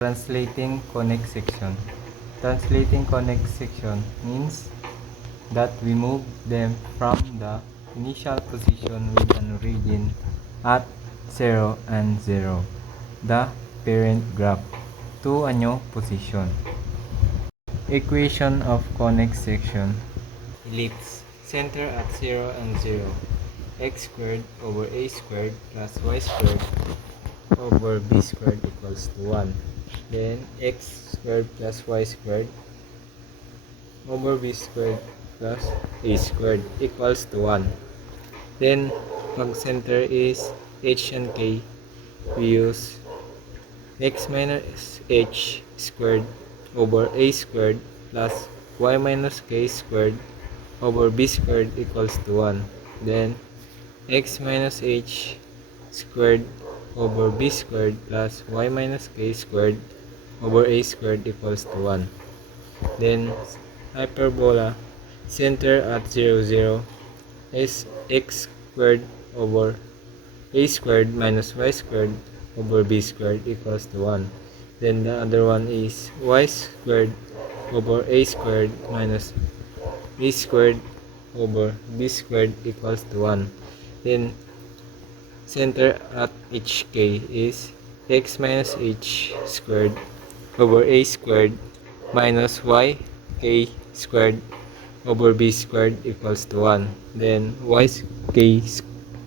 Translating conic section. Translating conic section means that we move them from the initial position with an origin at 0 and 0, the parent graph, to a new position. Equation of conic section. Ellipse. Center at 0 and 0. X squared over a squared plus y squared over b squared equals to 1. Then x squared plus y squared over b squared plus a squared equals to 1. Then pag center is h and k, we use x minus h squared over a squared plus y minus k squared over b squared equals to 1. Then x minus h squared over b squared plus y minus k squared over a squared equals to 1. Then hyperbola, center at 0, 0 is x squared over a squared minus y squared over b squared equals to 1. Then the other one is y squared over a squared minus a squared over b squared equals to 1. Then center at hk is x minus h squared over a squared minus y k squared over b squared equals to 1. Then y k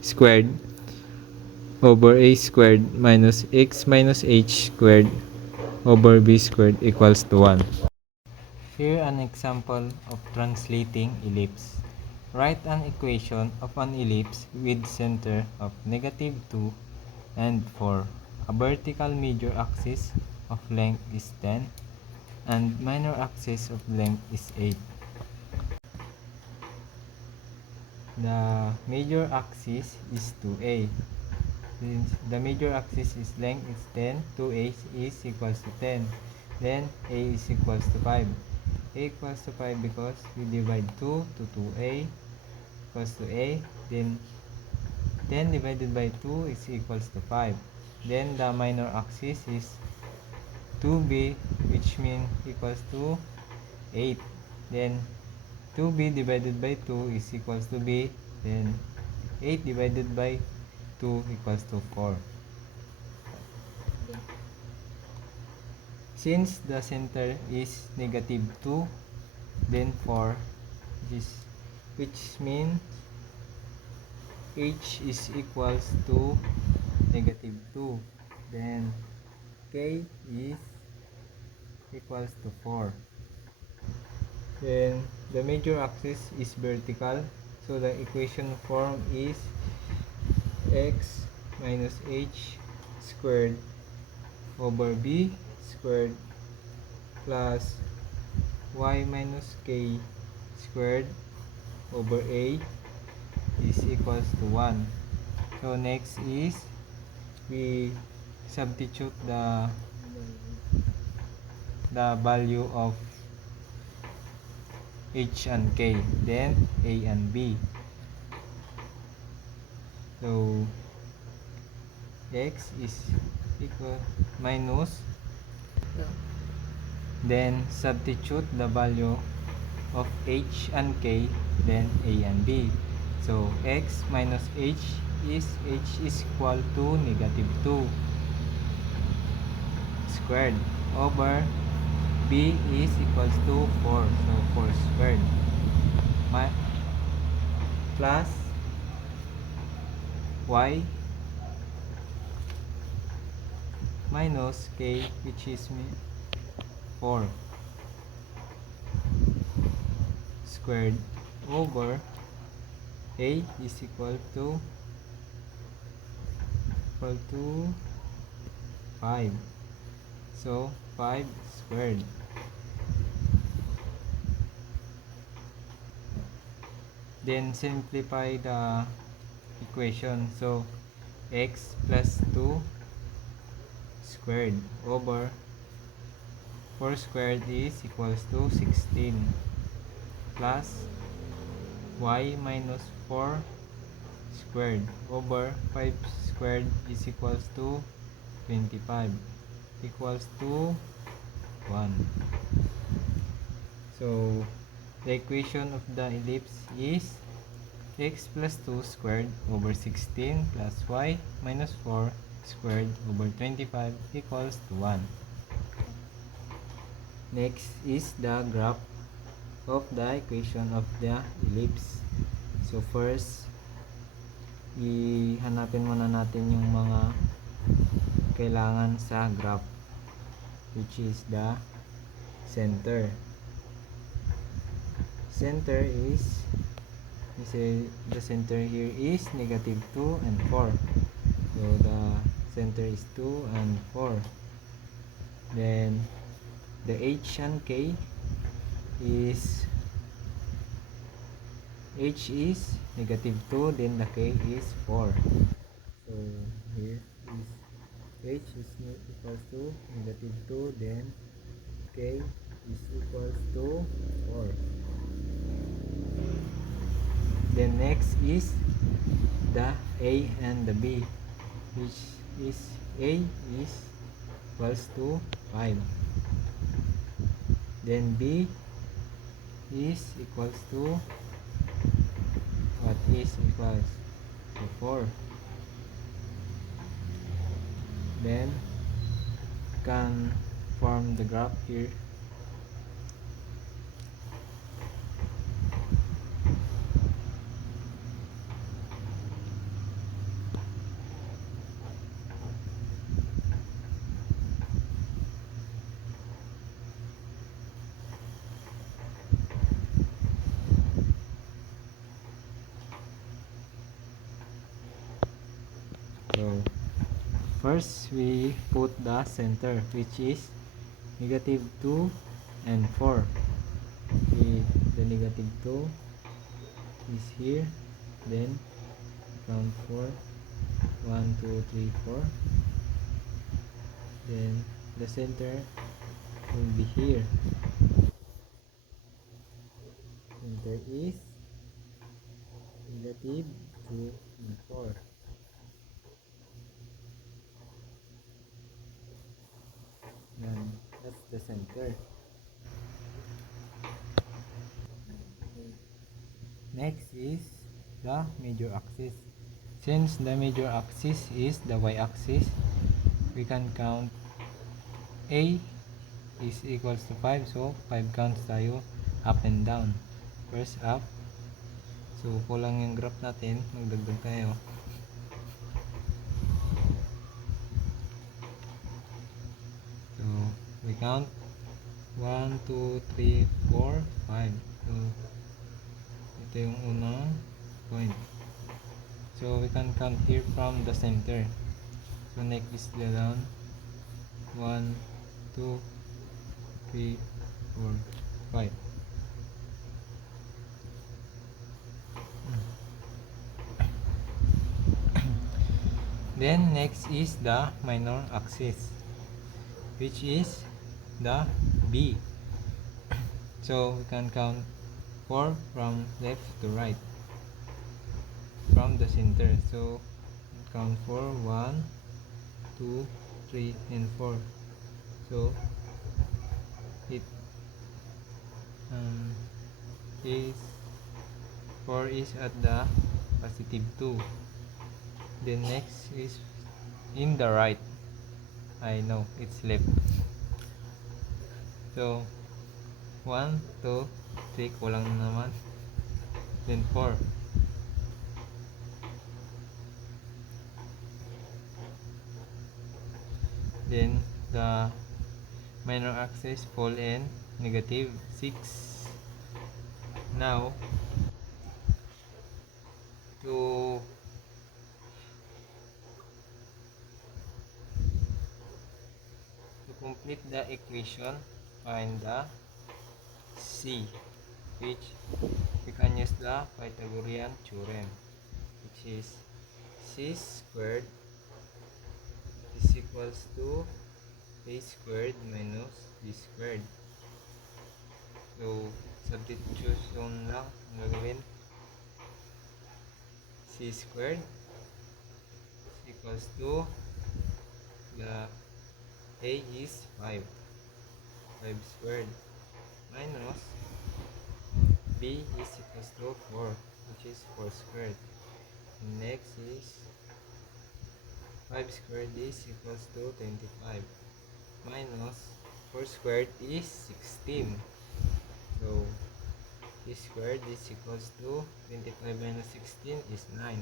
squared over a squared minus x minus h squared over b squared equals to 1. Here an example of translating ellipse. Write an equation of an ellipse with center of -2 and 4. A vertical major axis of length is 10 and minor axis of length is 8. The major axis is 2a. Since the major axis is length is 10, 2a is equals to 10. Then a is equals to 5. A equals to 5 because we divide 2 to 2a equals to a. Then 10 divided by 2 is equals to 5. Then the minor axis is 2b, which means equals to 8. Then 2b divided by 2 is equals to b. Then 8 divided by 2 equals to 4. Since the center is -2, then 4, which means h is equals to -2. Then k is equals to 4. Then the major axis is vertical, so the equation form is x minus h squared over b squared plus y minus k squared over a is equals to 1. So next is we substitute the value of h and k, then a and b. So x is equal minus, then substitute the value of h and k, then a and b. So x minus h is equal to -2 squared over b is equals to 4, so 4 squared plus y minus k, which is 4 squared over a is equal to 5, so 5 squared. Then simplify the equation, so x plus 2 squared over 4 squared is equals to 16 plus y minus 4 squared over 5 squared is equals to 25. equals to 1. So the equation of the ellipse is x plus 2 squared over 16 plus y minus 4 squared over 25 equals to 1. Next is the graph of the equation of the ellipse. So first, ihanapin muna natin yung mga kailangan sa graph, which is the center. Center is, we say the center here is negative 2 and 4. So the center is 2 and 4. Then the h and k is, h is negative 2, then the k is 4. So here is h is equals to negative 2, then k is equals to 4. Then next is the a and the b, which is a is equals to 5. Then b is equals to, what is equals to 4. Then can form the graph here. So first we put the center, which is negative 2 and 4. Okay, the negative 2 is here, then count 4, 1 2 3 4. Then the center will be here. Center is negative 2 and 4. And that's the center. Next is the major axis. Since the major axis is the y-axis, we can count a is equals to 5. So 5 counts tayo up and down. First up. So kulang yung graph natin, magdagdag tayo. So we count 1 2 3 4 5. So ito yung unang point. So we can count here from the center. So next is the down. 1 2 3 4 5. Then next is the minor axis, which is the B. So we can count 4 from left to right from the center. So count 4, 1 2 3 and 4. So it is 4 is at the positive 2. Then next is in the right. I know it's left. So 1 2 3, kulang na naman. Then 4. Then the minor axis fall in negative 6. Now to complete the equation, find the C, which we can use the Pythagorean theorem, which is C squared is equals to A squared minus B squared. So substitution lang ang gagawin. C squared is equals to the A is 5. 5 squared minus B is equals to 4, which is 4 squared. Next is 5 squared is equals to 25 minus 4 squared is 16. So this squared is equals to 25 minus 16 is 9.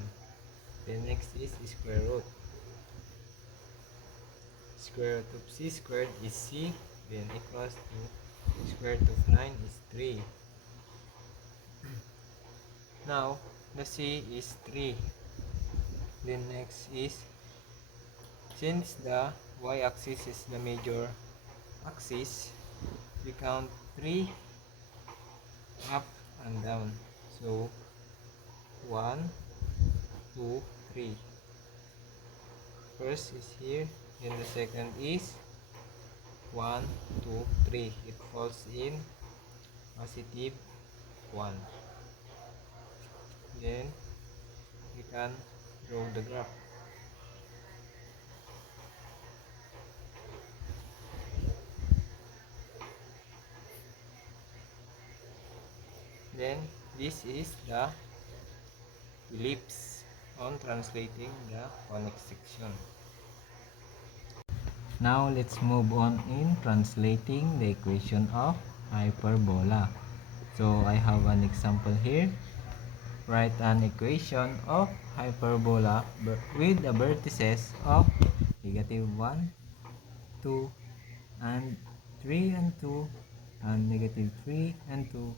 Then next is square root. Square root of c squared is c, then equals to square root of 9 is 3. Now the c is 3. Then next is, since the y-axis is the major axis, we count 3 up and down. So 1, 2, 3. First is here, then the second is 1, 2, 3. It falls in positive 1. Then we can draw the graph. Then this is the ellipse on translating the conic section. Now let's move on in translating the equation of hyperbola. So I have an example here. Write an equation of hyperbola with the vertices of negative 1, 2, and 3 and 2, and negative 3 and 2,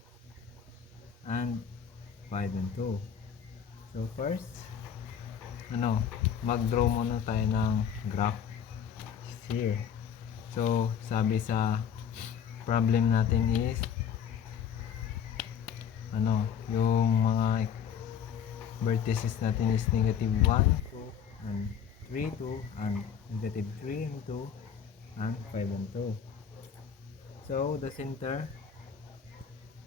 and 5 and 2. So first, mag-draw muna tayo ng graph here. So sabi sa problem natin is yung mga vertices natin is negative 1, 2, and 3, 2, and negative 3 and 2, and 5 and 2. So the center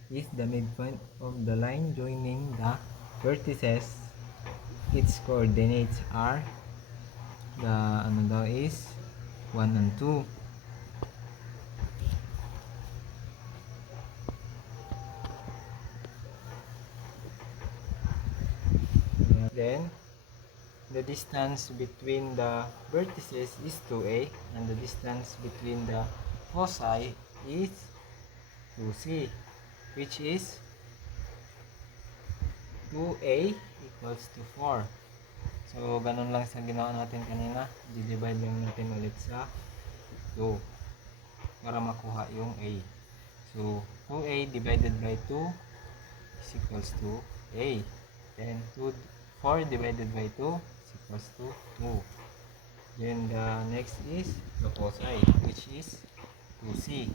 is the midpoint of the line joining the vertices. Its coordinates are the is 1 and 2. Then the distance between the vertices is 2a, and the distance between the foci is 2c, which is 2a equals to 4. So ganun lang sa ginawa natin kanina, di-divide lang natin ulit sa 2 para makuha yung a. So 2a divided by 2 is equals to a. Then 4 divided by 2 is equals to 2. Then the next is the foci, which is 2c.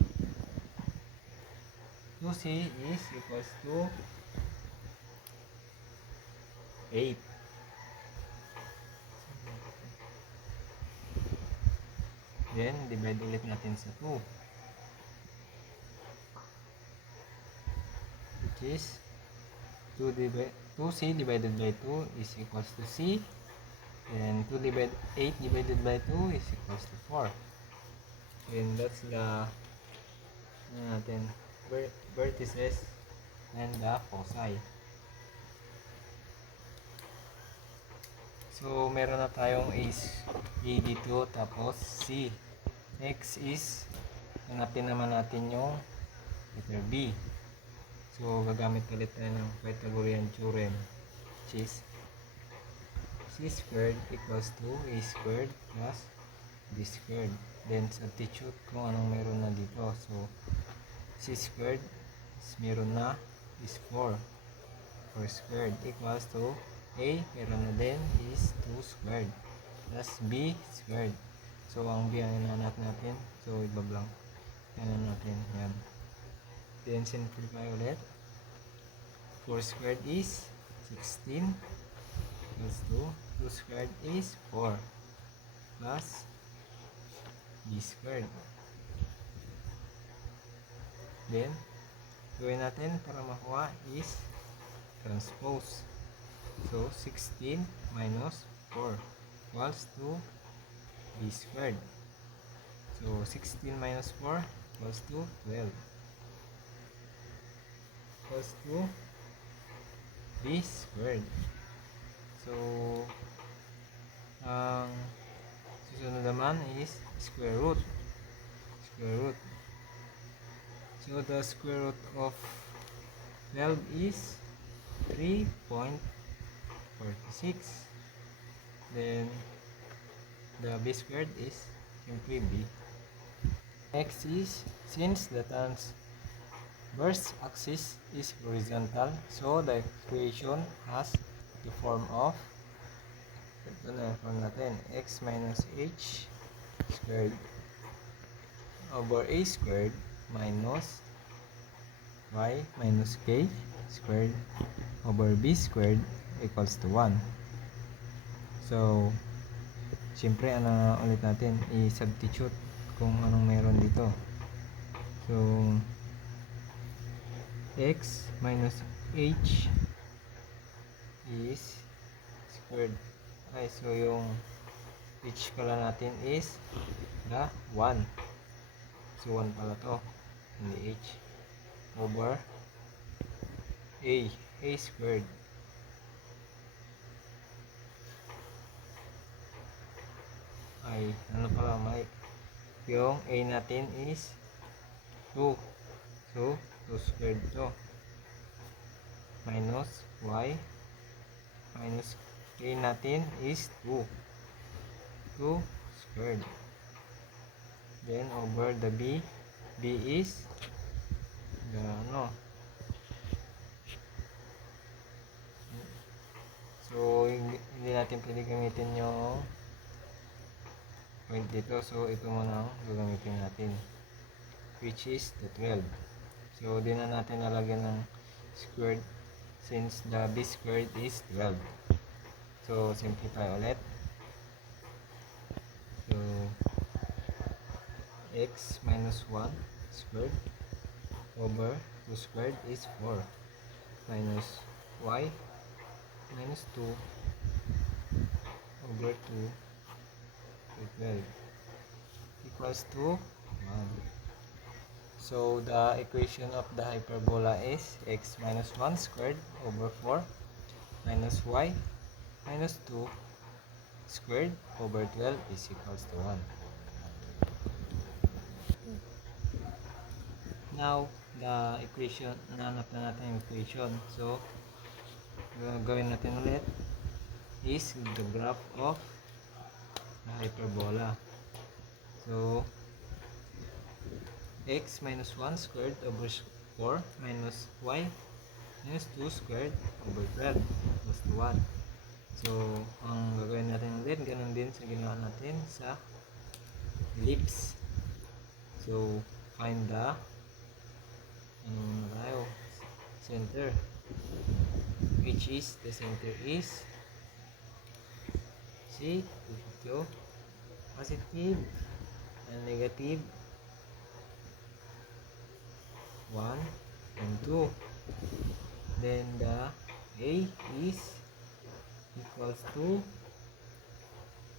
2c is equals to 8. Then divide ulit natin sa 2, which is 2c divided by 2 is equals to c. And 8 divided by 2 is equals to 4. And that's the vertices and the foci. So meron na tayong A dito, tapos C. Next is hanapin naman natin yung letter B. So gagamit ulit tayo ng Pythagorean theorem, which is c squared equals to a squared plus b squared. Then substitute kung anong meron na dito. So c squared is meron na is 4. 4 squared equals to a meron na din is 2 squared plus b squared. So ang b ang inaanap natin, so ibablank natin yan. Then simplify ulit. 4 squared is 16 equals to 2 squared is 4 plus b squared. Then gawin natin para makuha is transpose. So 16 minus 4 equals to b squared. So So 16 minus 4 equals to 12. Equals to b squared. So ang susunod naman is square root. Square root. So the square root of 12 is 3.46. Then the b squared is simply b. Next is, since the transverse axis is horizontal, so the equation has the form of, ito na yung form natin, x minus h squared over a squared minus y minus k squared over b squared equals to 1. So, siyempre, ano ulit natin, i-substitute kung anong meron dito. So, x minus h is squared. Okay, so yung h pala natin is the 1. So, 1 pala to, hindi h. Over a squared. Ay, ano pala, may yung a natin is 2. So, 2 squared to. Minus y minus k natin is 2. 2 squared. Then, over the b. b is the ano. So, hindi natin pwede gamitin yung point dito. So, ito muna ang gagamitin natin, which is the 12. So, di na natin nalagyan ng squared since the b squared is 12. So, simplify ulit. So, x minus 1 squared over 2 squared is 4 minus y minus 2 over 2 to 12 equals to 1. So the equation of the hyperbola is x minus 1 squared over 4 minus y minus 2 squared over 12 is equals to 1. Now, the equation, nahanap na natin yung equation. So, gagawin natin ulit is the graph of the hyperbola. So, x minus 1 squared over 4 minus y minus 2 squared over 12 equals to 1. So, ang gagawin natin ulit, ganun din sa ginawa natin sa ellipse. So, find the center, which is the center is see ito positive and negative 1 and 2. Then the a is equals to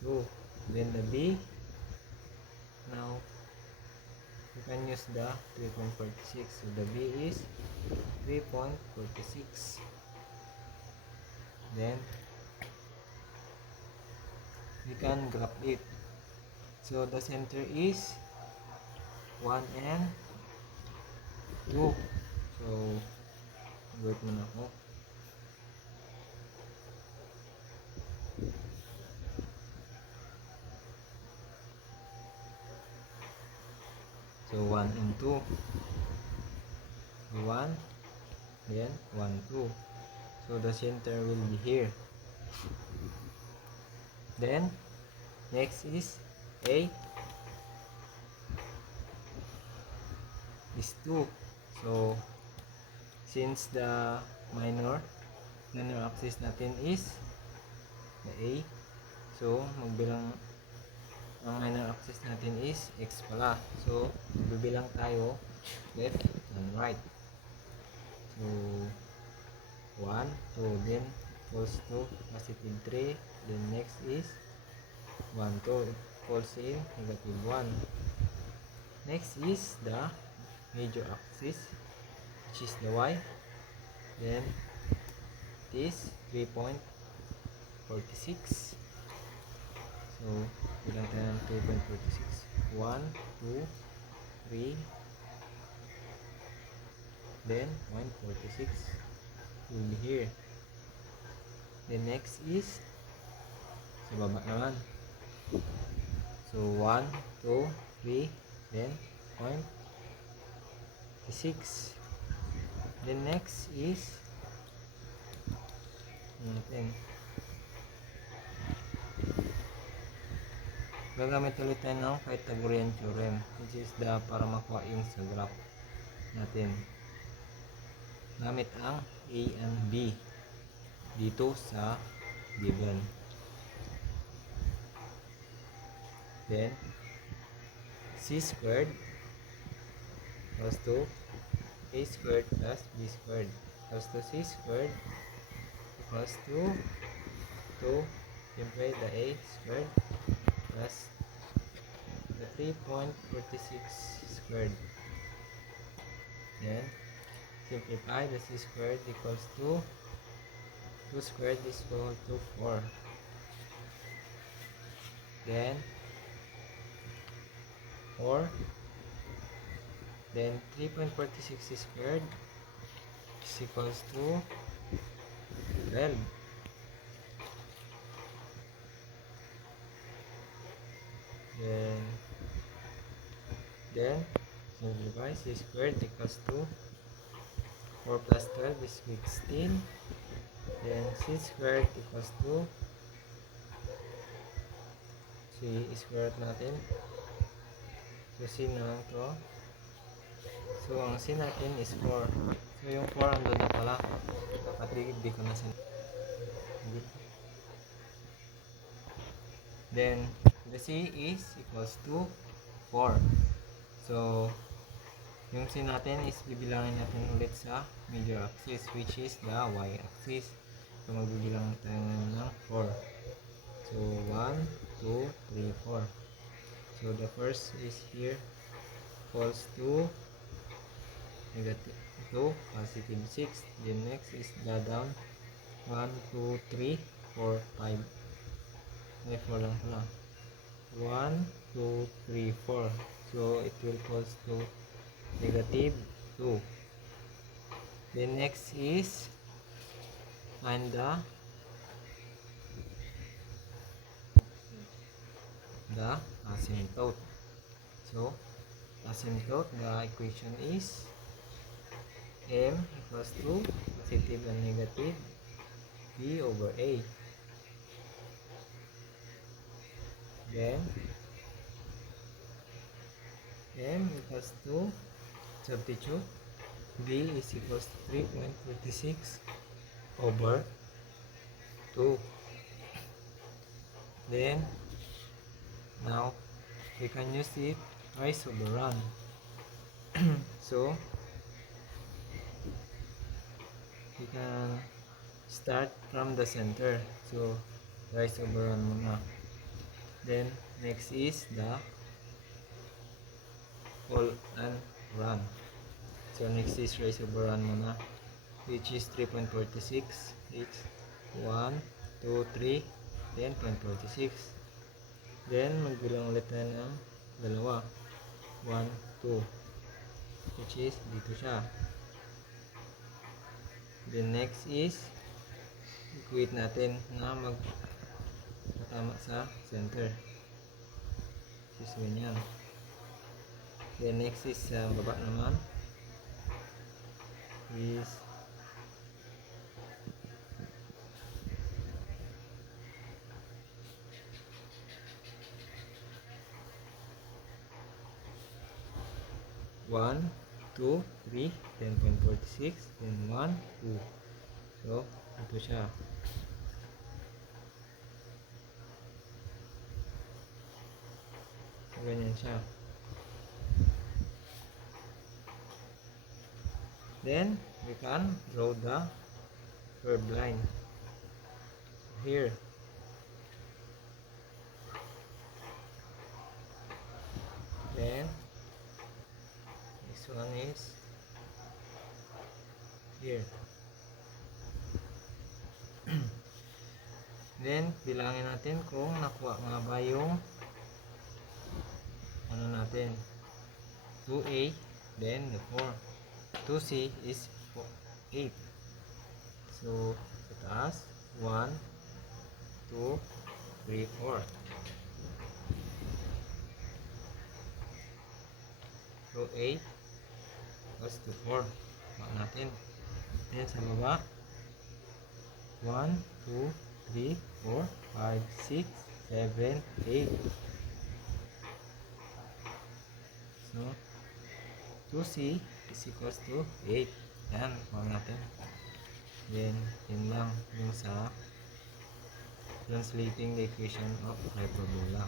2. Then the b, now you can use the 3.46. So the b is 3.46. Then we can graph it. So the center is 1 and 2. So wait muna ako. So 1 and 2. 1, then 1, 2. So the center will be here. Then next is a is 2. So since the minor axis natin is the a, so magbilang, ang minor axis natin is x pala. So bibilang tayo left and right. So 1, 2, then equals to positive 3. Then next is 1, 2 equals in negative 1. Next is the major axis, which is the y. Then this 3.46. So bilang tayo ng 3.46. 1, 2, 3, then 146 will be here. The next is sa baba naman. So 1, 2, 3, then 0.6. The next is gagamit ulit tayo ng Pythagorean theorem, which is para makuha yung sa graph natin gamit ang A and B dito sa given. Then C squared equals to A squared plus B squared equals to C squared equals to simply the A squared plus the 3.46 squared. Then simplify the C squared equals to 2 squared is equal to 4. Then 4. Then 3.46 squared is equals to 12. Then simplify C squared equals to 4 plus 12 is 16. Then C squared equals to C squared natin. So C na lang to. So ang C natin is 4. So yung 4 andun na pala. Dapat di ko na sin. Then the C is equals to 4. So yung C natin is bibilangin natin ulit sa major axis, which is the y axis. So magbibilang tayo ng 4. So 1, 2, 3, 4. So the first is here equals to negative 2, positive 6. The next is the down 1, 2, 3, 4, 5. May 4 lang pala. 1, 2, 3, 4. So it will equals to negative 2. The next is find the asymptote. So asymptote, the equation is m equals to positive and negative b over a. Then m equals to, substitute, b is equals to 3.46 over 2. Then now we can use it rise over run. So we can start from the center. So rise over run muna. Then next is the fall and run. So next is rise over run muna, which is 3.46. It's 1, 2, 3, then 0.46. Then magbilang ulit tayo ng dalawa, 1, 2, which is dito siya. Then next is equate natin na magtama sa center, which is ganyan. Then next is baba naman is one, 2, 3, then 0.46, then 1, 2. So ito siya. So, ganyan siya. Then we can draw the curved line here. Then This one is here. Then, bilangin natin kung nakuha nga ba yung ano natin. 2A, then the 4. 2C is 8. So, sa taas, 1, 2, 3, 4. So, 8 equals to 4. Baka natin. Then, sa baba, 1, 2, 3, 4, 5, 6, 7, 8. So, 2C is equals to 8. Yan, baka natin. Then, yun lang yung sa translating the equation of hyperbola.